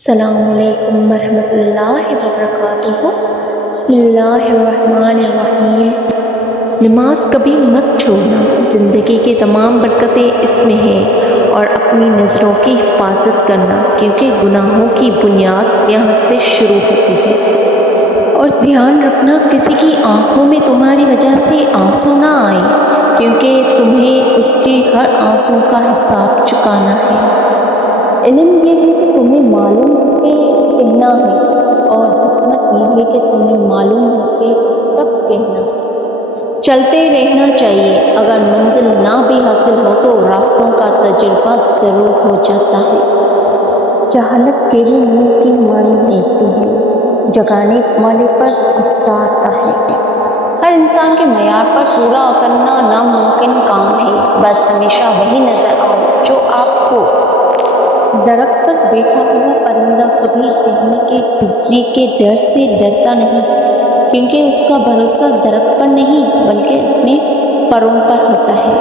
السلام علیکم ورحمۃ اللہ وبرکاتہ۔ بسم اللہ الرحمن الرحیم۔ نماز کبھی مت چھوڑنا، زندگی کی تمام برکتیں اس میں ہیں، اور اپنی نظروں کی حفاظت کرنا، کیونکہ گناہوں کی بنیاد یہاں سے شروع ہوتی ہے۔ اور دھیان رکھنا کسی کی آنکھوں میں تمہاری وجہ سے آنسو نہ آئے، کیونکہ تمہیں اس کے ہر آنسو کا حساب چکانا ہے۔ علم یہ ہے کہ تمہیں معلوم ہو کے کہنا ہے، اور حکمت یہ ہے کہ تمہیں معلوم ہو کہ کب کہنا ہے۔ چلتے رہنا چاہیے، اگر منزل نہ بھی حاصل ہو تو راستوں کا تجربہ ضرور ہو جاتا ہے۔ جہالت گہری نیند کی مانند رہتی ہے، جگانے والے پر غصہ آتا ہے۔ ہر انسان کے معیار پر پورا اترنا ناممکن کام ہے، بس ہمیشہ وہی نظر آؤ جو آپ ہو۔ درخت پر بیٹھا ہوا پرندہ کبھی ٹہنی کے ٹوٹنے کے ڈر سے ڈرتا نہیں، کیونکہ اس کا بھروسہ درخت پر نہیں بلکہ اپنے پروں پر ہوتا ہے۔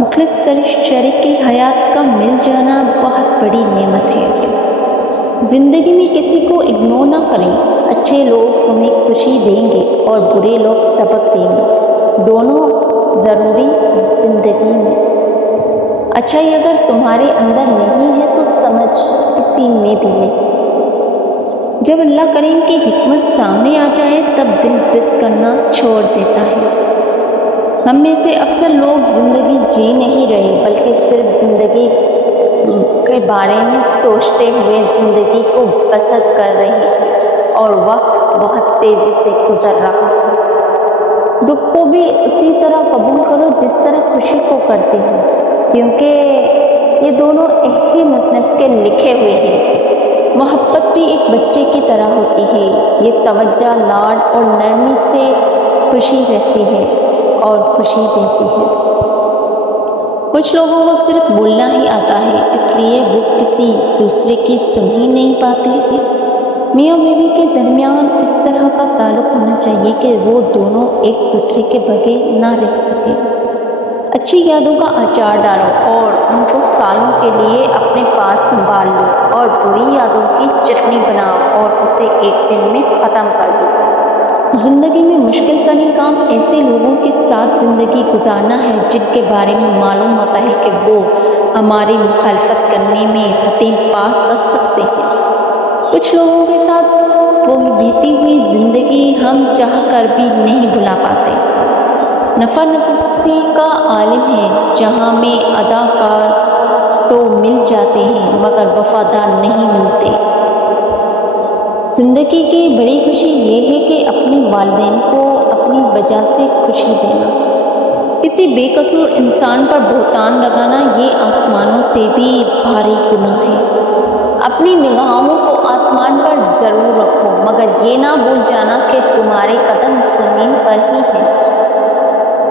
مخلص شریک کی حیات کا مل جانا بہت بڑی نعمت ہے۔ زندگی میں کسی کو اگنور نہ کریں، اچھے لوگ تمہیں خوشی دیں گے اور برے لوگ سبق دیں گے، دونوں ضروری ہیں زندگی میں۔ اچھائی اگر تمہارے اندر نہیں ہے تو سمجھ کسی میں بھی نہیں۔ جب اللہ کریم کی حکمت سامنے آ جائے تب دل ضد کرنا چھوڑ دیتا ہے۔ ہم میں سے اکثر لوگ زندگی جی نہیں رہے بلکہ صرف زندگی کے بارے میں سوچتے ہوئے زندگی کو بسر کر رہے ہیں، اور وقت بہت تیزی سے گزر رہا ہے۔ دکھ کو بھی اسی طرح قبول کرو جس طرح خوشی کو کرتے ہو، کیونکہ یہ دونوں ایک ہی مصنف کے لکھے ہوئے ہیں۔ محبت بھی ایک بچے کی طرح ہوتی ہے، یہ توجہ، لاڈ اور نرمی سے خوشی رہتی ہے اور خوشی دیتی ہے۔ کچھ لوگوں کو صرف بولنا ہی آتا ہے، اس لیے وہ کسی دوسرے کی سن ہی نہیں پاتے۔ میاں بیوی کے درمیان اس طرح کا تعلق ہونا چاہیے کہ وہ دونوں ایک دوسرے کے بغیر نہ رہ سکیں۔ اچھی یادوں کا اچار ڈالو اور ان کو سالوں کے لیے اپنے پاس سنبھال لو، اور بری یادوں کی چٹنی بناؤ اور اسے ایک دن میں ختم کر دو۔ زندگی میں مشکل ترین کام ایسے لوگوں کے ساتھ زندگی گزارنا ہے جن کے بارے میں معلوم ہوتا ہے کہ وہ ہماری مخالفت کرنے میں حدیں پار کر سکتے ہیں۔ کچھ لوگوں کے ساتھ وہ بیتی ہوئی زندگی ہم چاہ کر بھی نہیں بھلا پاتے۔ نفع نفسی کا عالم ہے جہاں میں اداکار تو مل جاتے ہیں مگر وفادار نہیں ملتے۔ زندگی کی بڑی خوشی یہ ہے کہ اپنے والدین کو اپنی وجہ سے خوشی دینا۔ کسی بے قصور انسان پر بہتان لگانا یہ آسمانوں سے بھی بھاری گناہ ہے۔ اپنی نگاہوں کو آسمان پر ضرور رکھو، مگر یہ نہ بھول جانا کہ تمہارے قدم زمین پر ہی ہیں۔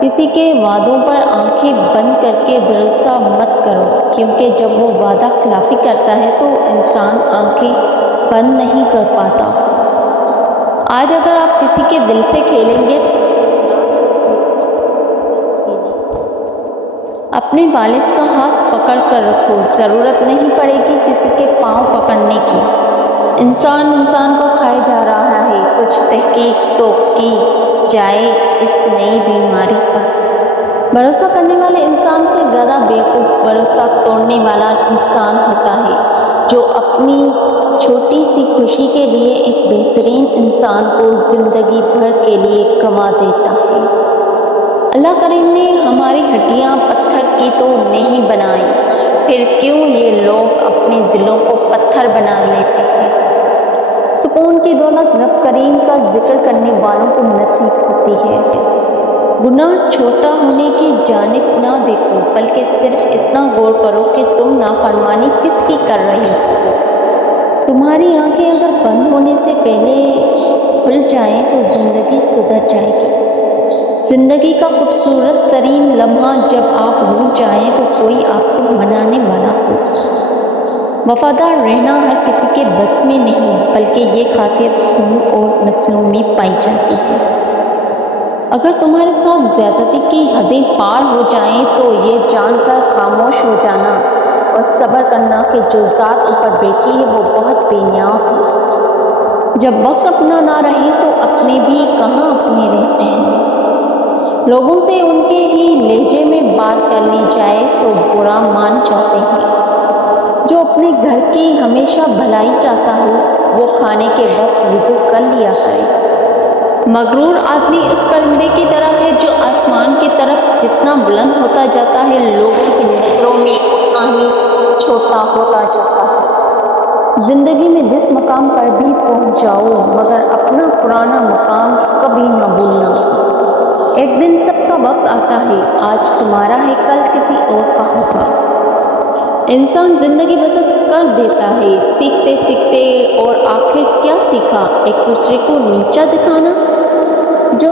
کسی کے وعدوں پر آنکھیں بند کر کے بھروسہ مت کرو، کیونکہ جب وہ وعدہ خلافی کرتا ہے تو انسان آنکھیں بند نہیں کر پاتا۔ آج اگر آپ کسی کے دل سے کھیلیں گے، اپنے والد کا ہاتھ پکڑ کر رکھو، ضرورت نہیں پڑے گی کسی کے پاؤں پکڑنے کی۔ انسان کو کھائے جا رہا ہے، کچھ تحقیق تو کی جائے اس نئی بیماری پر۔ بھروسہ کرنے والے انسان سے زیادہ بیوقوف بھروسہ توڑنے والا انسان ہوتا ہے، جو اپنی چھوٹی سی خوشی کے لیے ایک بہترین انسان کو زندگی بھر کے لیے گنوا دیتا ہے۔ اللہ کریم نے ہماری ہڈیاں پتھر کی تو نہیں بنائیں، پھر کیوں یہ لوگ اپنے دلوں کو پتھر بنا لیتے ہیں۔ سکون کی دولت رب کریم کا ذکر کرنے والوں کو نصیب ہوتی ہے۔ گناہ چھوٹا ہونے کی جانب نہ دیکھو، بلکہ صرف اتنا غور کرو کہ تم نافرمانی کس کی کر رہے ہو۔ تمہاری آنکھیں اگر بند ہونے سے پہلے کھل جائیں تو زندگی سدھر جائے گی۔ زندگی کا خوبصورت ترین لمحہ جب آپ روٹھ جائیں تو کوئی آپ کو منانے والا ہو۔ وفادار رہنا ہر کسی کے بس میں نہیں، بلکہ یہ خاصیت خون اور نسلوں میں پائی جاتی ہے۔ اگر تمہارے ساتھ زیادتی کی حدیں پار ہو جائیں تو یہ جان کر خاموش ہو جانا اور صبر کرنا کہ جو ذات اوپر بیٹھی ہے وہ بہت بے نیاز ہے۔ جب وقت اپنا نہ رہے تو اپنے بھی کہاں اپنے رہتے ہیں۔ لوگوں سے ان کے ہی لہجے میں بات کر لی جائے تو برا مان جاتے ہیں۔ جو اپنے گھر کی ہمیشہ بھلائی چاہتا ہو وہ کھانے کے وقت وضو کر لیا کرے۔ مغرور آدمی اس پرندے کی طرح ہے جو آسمان کی طرف جتنا بلند ہوتا جاتا ہے لوگوں کی نظروں میں اتنا ہی چھوٹا ہوتا جاتا ہے۔ زندگی میں جس مقام پر بھی پہنچ جاؤ مگر اپنا پرانا مقام کبھی نہ بھولنا۔ ایک دن سب کا وقت آتا ہے، آج تمہارا ہے کل کسی اور کا ہوگا۔ انسان زندگی بسر کر دیتا ہے سیکھتے سیکھتے، اور آخر کیا سیکھا؟ ایک دوسرے کو نیچا دکھانا۔ جو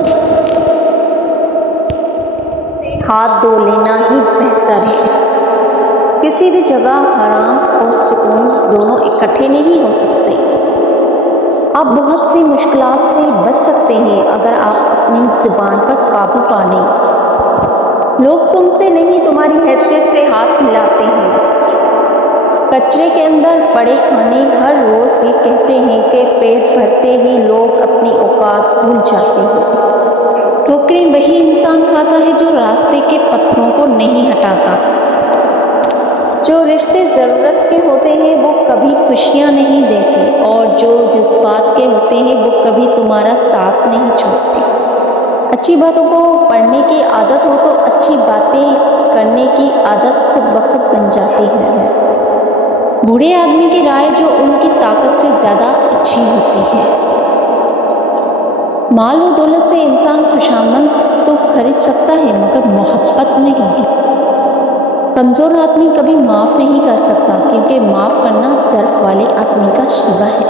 ہاتھ دھو لینا ہی بہتر ہے۔ کسی بھی جگہ حرام اور سکون دونوں اکٹھے نہیں ہو سکتے۔ آپ بہت سی مشکلات سے بچ سکتے ہیں اگر آپ اپنی زبان پر قابو پا لیں۔ لوگ تم سے نہیں تمہاری حیثیت سے ہاتھ ملاتے ہیں۔ کچرے کے اندر پڑے کھانے ہر روز یہ کہتے ہیں کہ پیٹ بھرتے ہی لوگ اپنی اوقات بھول جاتے ہیں۔ ٹھوکریں وہی انسان کھاتا ہے جو راستے کے پتھروں کو نہیں ہٹاتا۔ جو رشتے ضرورت کے ہوتے ہیں وہ کبھی خوشیاں نہیں دیتے، اور جو جذبات کے ہوتے ہیں وہ کبھی تمہارا ساتھ نہیں چھوڑتے۔ اچھی باتوں کو پڑھنے کی عادت ہو تو اچھی باتیں کرنے کی عادت خود بخود بن جاتی ہے۔ بوڑھے آدمی کی رائے جو ان کی طاقت سے زیادہ اچھی ہوتی ہے۔ مال و دولت سے انسان خوشامد تو خرید سکتا ہے مگر محبت نہیں۔ کمزور آدمی کبھی معاف نہیں کر سکتا کیونکہ معاف کرنا ضعف والے آدمی کا شیوہ ہے۔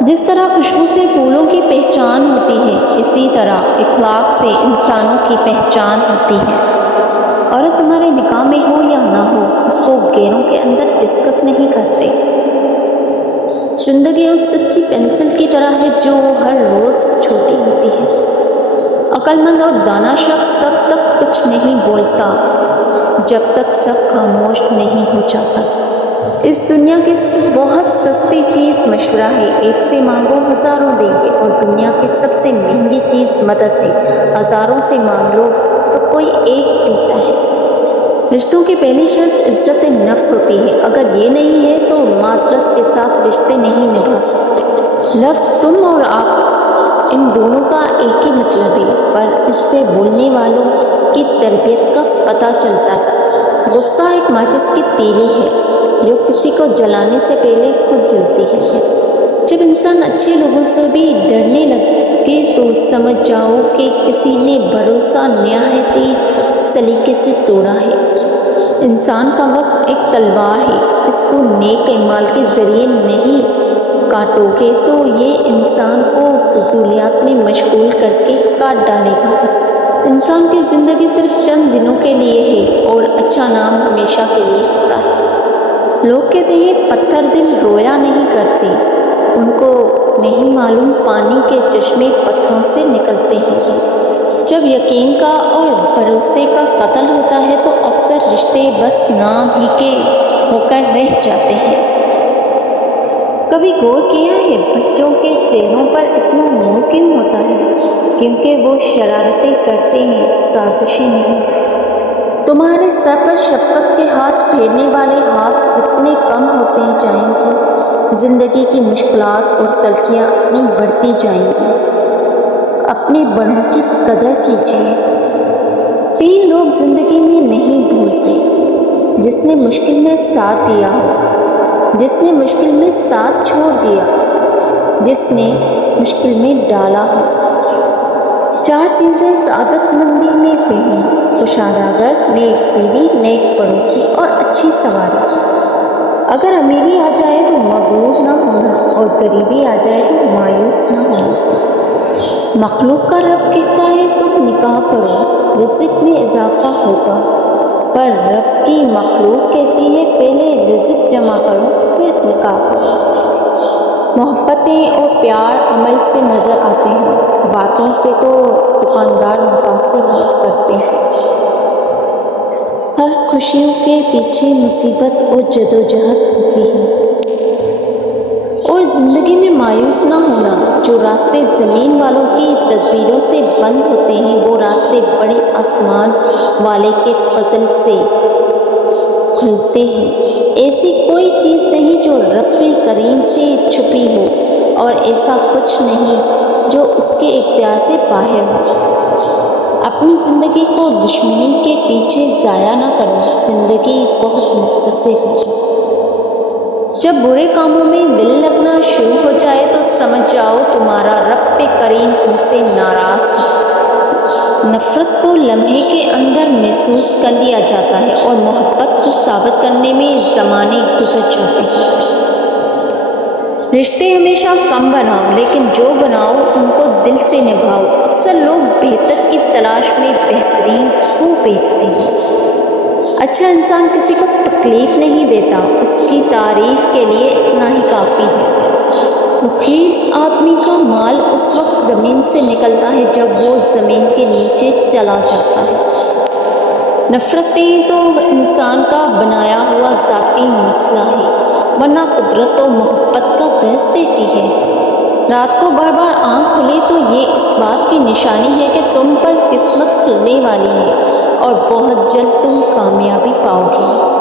جس طرح خوشبو سے پھولوں کی پہچان ہوتی ہے اسی طرح اخلاق سے انسانوں کی پہچان ہوتی ہے۔ عورت تمہارے نکاح میں ہو یا نہ ہو اس کو غیروں کے اندر ڈسکس نہیں کرتے۔ زندگی اس کچی پینسل کی طرح ہے جو ہر روز چھوٹی ہوتی ہے۔ عقل مند اور دانا شخص تب تک کچھ نہیں بولتا جب تک سب خاموش نہیں ہو جاتا۔ اس دنیا کی بہت سستی چیز مشورہ ہے، ایک سے مانگو ہزاروں دیں گے، اور دنیا کی سب سے مہنگی چیز مدد ہے، ہزاروں سے مانگ لو تو کوئی ایک دیتا ہے۔ رشتوں کی پہلی شرط عزت نفس ہوتی ہے، اگر یہ نہیں ہے تو معذرت کے ساتھ رشتے نہیں نبھا سکتے۔ لفظ تم اور آپ ان دونوں کا ایک ہی مطلب ہے، پر اس سے بولنے والوں کی تربیت کا پتہ چلتا ہے۔ غصہ ایک ماچس کی تیلی ہے جو کسی کو جلانے سے پہلے خود جلتی ہے۔ جب انسان اچھے لوگوں سے بھی ڈرنے لگے تو سمجھ جاؤ کہ کسی نے بھروسہ نہایتی سلیقے سے توڑا ہے۔ انسان کا وقت ایک تلوار ہے، اس کو نیک اعمال کے ذریعے نہیں کاٹو گے تو یہ انسان کو فضولیات میں مشغول کر کے کاٹ ڈالے گا۔ انسان کی زندگی صرف چند دنوں کے لیے ہے اور اچھا نام ہمیشہ کے لیے ہوتا ہے۔ لوگ کہتے ہیں پتھر دل رویا نہیں کرتے، ان کو نہیں معلوم پانی کے چشمے پتھروں سے نکلتے ہیں۔ جب یقین کا اور بھروسے کا قتل ہوتا ہے تو اکثر رشتے بس نام ہی کے ہو کر رہ جاتے ہیں۔ کبھی غور کیا ہے بچوں کے چہروں پر اتنا نور کیوں ہوتا ہے؟ کیونکہ وہ شرارتیں کرتے ہیں، سازشیں نہیں۔ تمہارے سر پر شفقت کے ہاتھ پھیرنے والے ہاتھ جتنے کم ہوتے جائیں گے زندگی کی مشکلات اور تلخیاں اتنی بڑھتی جائیں گی۔ اپنے بڑوں کی قدر کیجیے۔ 3 لوگ زندگی میں نہیں بھولتے، جس نے مشکل میں ساتھ دیا ہو، جس نے مشکل میں ساتھ چھوڑ دیا، جس نے مشکل میں ڈالا ہو۔ 4 چیزیں سعادت مندی میں سے ہیں: کشادہ گھر، نیک بیوی، نیک پڑوسی اور اچھی سواری۔ اگر امیری آ جائے تو مغرور نہ ہونا، اور غریبی آ جائے تو مایوس نہ ہونا۔ مخلوق کا رب کہتا ہے تم نکاح کرو، رزق میں اضافہ ہوگا، پر رب کی مخلوق کہتی ہے پہلے رزق جمع کرو پھر نکاح کرو۔ محبتیں اور پیار عمل سے نظر آتے ہیں، باتوں سے تو دکاندار متاثر کرتے ہیں۔ ہر خوشیوں کے پیچھے مصیبت اور جدوجہد ہوتی ہے، اور زندگی میں مایوس نہ ہونا۔ جو راستے زمین والوں کی تدبیروں سے بند ہوتے ہیں، وہ راستے بڑے آسمان والے کے فضل سے کھلتے ہیں۔ ایسی کوئی چیز نہیں جو رب کریم سے چھپی ہو، اور ایسا کچھ نہیں جو اس کے اختیار سے باہر ہو۔ اپنی زندگی کو دشمنی کے پیچھے ضائع نہ کرو، زندگی بہت مختصر ہے۔ جب برے کاموں میں دل لگنا شروع ہو جائے تو سمجھ جاؤ تمہارا رب کریم تم سے ناراض ہے۔ نفرت کو لمحے کے اندر محسوس کر لیا جاتا ہے، اور محبت کو ثابت کرنے میں زمانے گزر جاتے ہیں۔ رشتے ہمیشہ کم بناؤ، لیکن جو بناؤ ان کو دل سے نبھاؤ۔ اکثر لوگ بہتر کی تلاش میں بہترین کھو بیٹھتے ہیں۔ اچھا انسان کسی کو تکلیف نہیں دیتا، اس کی تعریف کے لیے اتنا ہی کافی ہے۔ بخیل آدمی کا مال اس وقت زمین سے نکلتا ہے جب وہ زمین کے نیچے چلا جاتا ہے۔ نفرتیں تو انسان کا بنایا ہوا ذاتی مسئلہ ہے، ورنہ قدرت تو محبت کا درس دیتی ہے۔ رات کو بار بار آنکھ کھلی تو یہ اس بات کی نشانی ہے کہ تم پر قسمت کھلنے والی ہے، اور بہت جلد تم کامیابی پاؤ گے۔